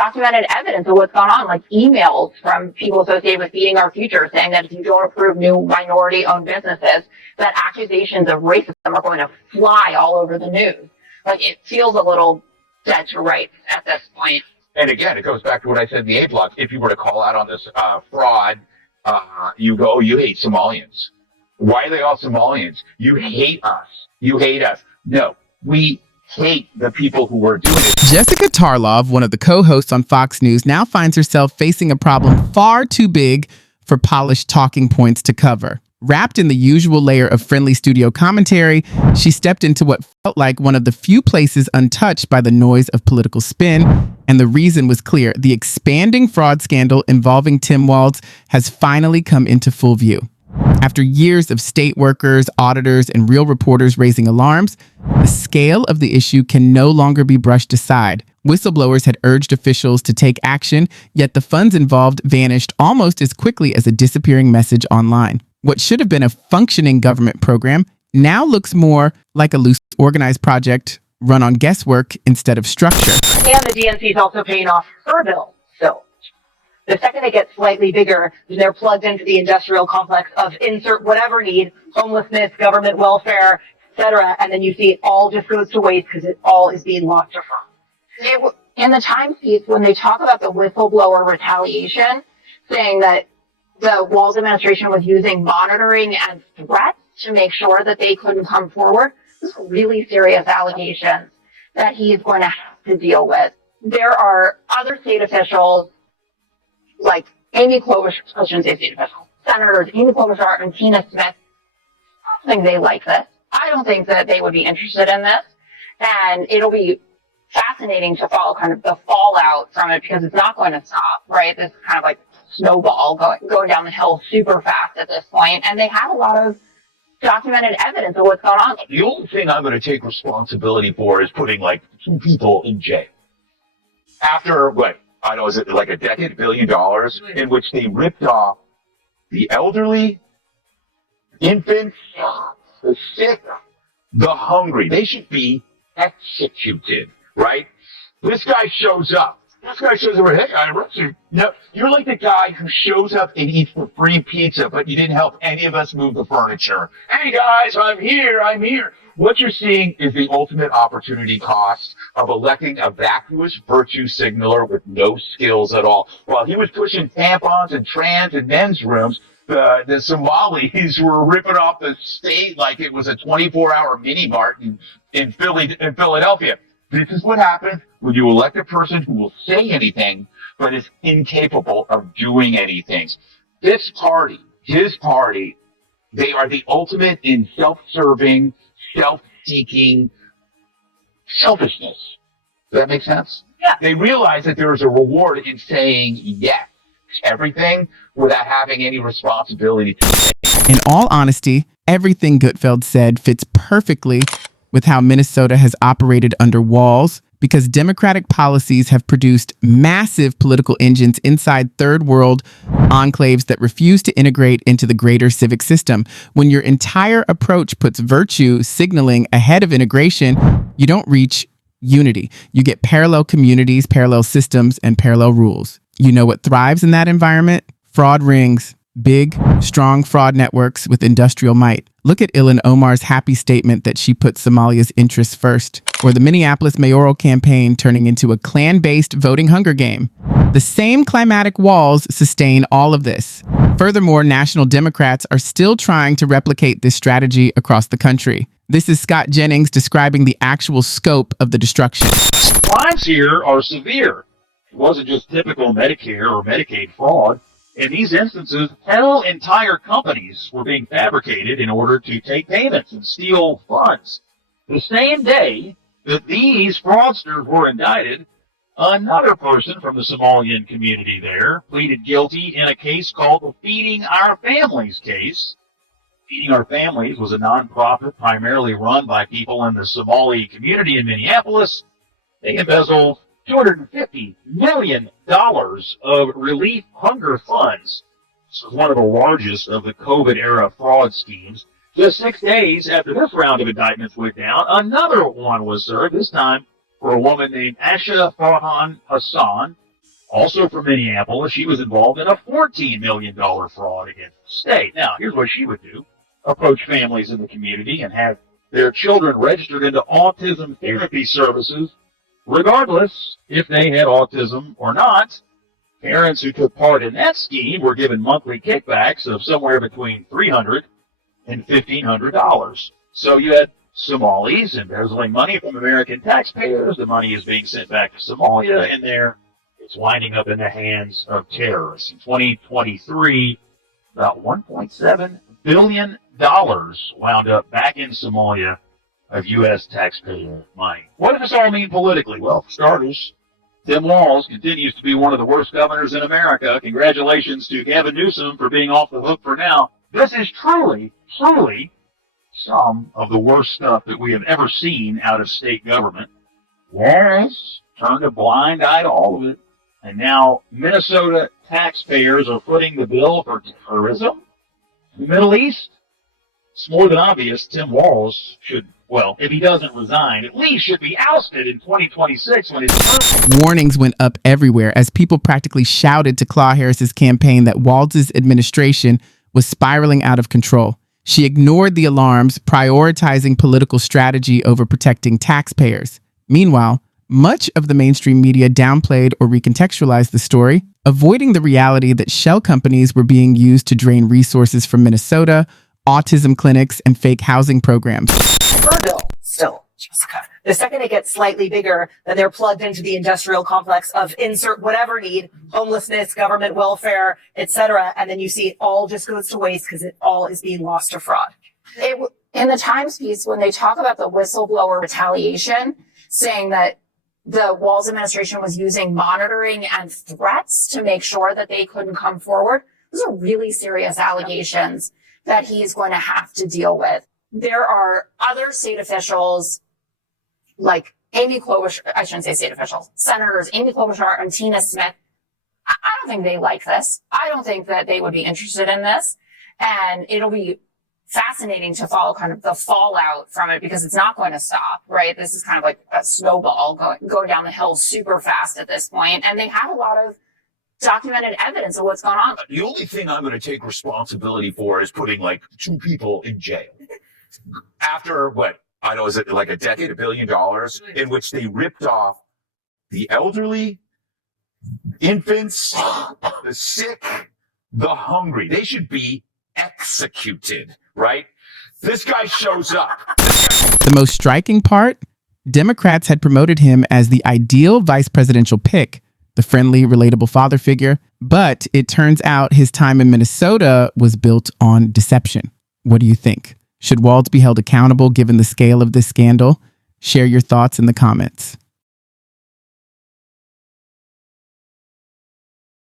documented evidence of what's gone on, like emails from people associated with Feeding Our Future saying that if you don't approve new minority-owned businesses, that accusations of racism are going to fly all over the news. Like, it feels a little dead to rights at this point. And again, it goes back to what I said in the A block. If you were to call out on this fraud, you go, you hate Somalians. Why are they all Somalians? You hate us. You hate us. No, we hate the people who are doing it. Jessica Tarlov, one of the co-hosts on Fox News, now finds herself facing a problem far too big for polished talking points to cover. Wrapped in the usual layer of friendly studio commentary, she stepped into what felt like one of the few places untouched by the noise of political spin, and the reason was clear. The expanding fraud scandal involving Tim Walz has finally come into full view. After years of state workers, auditors, and real reporters raising alarms, the scale of the issue can no longer be brushed aside. Whistleblowers had urged officials to take action, yet the funds involved vanished almost as quickly as a disappearing message online. What should have been a functioning government program now looks more like a loose, organized project run on guesswork instead of structure. And the DNC is also paying off her bill. So the second it gets slightly bigger, they're plugged into the industrial complex of insert whatever need, homelessness, government welfare, etc. And then you see it all just goes to waste because it all is being locked to front. In the Times piece, when they talk about the whistleblower retaliation, saying that the Walz administration was using monitoring and threats to make sure that they couldn't come forward, this is really serious allegations that he's going to have to deal with. There are other state officials, like Amy Klobuchar, I shouldn't say state officials, Senators Amy Klobuchar and Tina Smith. I don't think they like this. I don't think that they would be interested in this. And it'll be fascinating to follow kind of the fallout from it because it's not going to stop, right? This is kind of like snowball going down the hill super fast at this point. And they have a lot of documented evidence of what's going on. The only thing I'm going to take responsibility for is putting like 2 people in jail. After, what, I don't know, is it like a decade, $1 billion, in which they ripped off the elderly, infants, the sick, the hungry. They should be executed, right? This guy shows up. Hey, I arrested you. No, you're like the guy who shows up and eats the free pizza, but you didn't help any of us move the furniture. Hey guys, I'm here. What you're seeing is the ultimate opportunity cost of electing a vacuous virtue signaler with no skills at all. While he was pushing tampons and trans and men's rooms, the Somalis were ripping off the state like it was a 24-hour mini mart in Philadelphia. This is what happens when you elect a person who will say anything, but is incapable of doing anything. His party, they are the ultimate in self-serving, self-seeking selfishness. Does that make sense? Yeah. They realize that there is a reward in saying yes to everything without having any responsibility to say. In all honesty, everything Gutfeld said fits perfectly with how Minnesota has operated under Walz, because Democratic policies have produced massive political engines inside third world enclaves that refuse to integrate into the greater civic system. When your entire approach puts virtue signaling ahead of integration, you don't reach unity. You get parallel communities, parallel systems, and parallel rules. You know what thrives in that environment? Fraud rings. Big, strong fraud networks with industrial might. Look at Ilhan Omar's happy statement that she put Somalia's interests first, or the Minneapolis mayoral campaign turning into a clan-based voting Hunger game. The same climatic walls sustain all of this. Furthermore, national Democrats are still trying to replicate this strategy across the country. This is Scott Jennings describing the actual scope of the destruction. Crimes here are severe. It wasn't just typical Medicare or Medicaid fraud. In these instances, whole entire companies were being fabricated in order to take payments and steal funds. The same day that these fraudsters were indicted, another person from the Somalian community there pleaded guilty in a case called the Feeding Our Families case. Feeding Our Families was a nonprofit primarily run by people in the Somali community in Minneapolis. They embezzled $250 million of relief hunger funds. This was one of the largest of the COVID-era fraud schemes. Just 6 days after this round of indictments went down, another one was served, this time for a woman named Asha Farhan Hassan. Also from Minneapolis, she was involved in a $14 million fraud against the state. Now, here's what she would do. Approach families in the community and have their children registered into autism therapy services, regardless if they had autism or not. Parents who took part in that scheme were given monthly kickbacks of somewhere between $300 and $1,500. So you had Somalis embezzling money from American taxpayers. The money is being sent back to Somalia, and there it's winding up in the hands of terrorists. In 2023, about $1.7 billion wound up back in Somalia of U.S. taxpayer money. What does this all mean politically? Well, for starters, Tim Walz continues to be one of the worst governors in America. Congratulations to Gavin Newsom for being off the hook for now. This is truly some of the worst stuff that we have ever seen out of state government. Walz turned a blind eye to all of it. And now Minnesota taxpayers are footing the bill for terrorism in the Middle East. It's more than obvious Tim Walz should, well, if he doesn't resign, at least should be ousted in 2026 when his term. Warnings went up everywhere as people practically shouted to Claw Harris's campaign that Walz's administration was spiraling out of control. She ignored the alarms, prioritizing political strategy over protecting taxpayers. Meanwhile, much of the mainstream media downplayed or recontextualized the story, avoiding the reality that shell companies were being used to drain resources from Minnesota, autism clinics, and fake housing programs. Per bill, still, Jessica. The second it gets slightly bigger, then they're plugged into the industrial complex of insert whatever need, homelessness, government welfare, etc. And then you see it all just goes to waste because it all is being lost to fraud. In the Times piece, when they talk about the whistleblower retaliation, saying that the Walz administration was using monitoring and threats to make sure that they couldn't come forward, those are really serious allegations that he's going to have to deal with. There are other state officials like Amy Klobuchar, I shouldn't say state officials, Senators Amy Klobuchar and Tina Smith. I don't think they like this. I don't think that they would be interested in this. And it'll be fascinating to follow kind of the fallout from it because it's not going to stop, right? This is kind of like a snowball going down the hill super fast at this point. And they have a lot of documented evidence of what's going on. The only thing I'm going to take responsibility for is putting like 2 people in jail. After what? I know, is it like a decade, $1 billion, in which they ripped off the elderly, infants, the sick, the hungry. They should be executed, right? This guy shows up. The most striking part, Democrats had promoted him as the ideal vice presidential pick, the friendly, relatable father figure. But it turns out his time in Minnesota was built on deception. What do you think? Should Walz be held accountable given the scale of this scandal? Share your thoughts in the comments.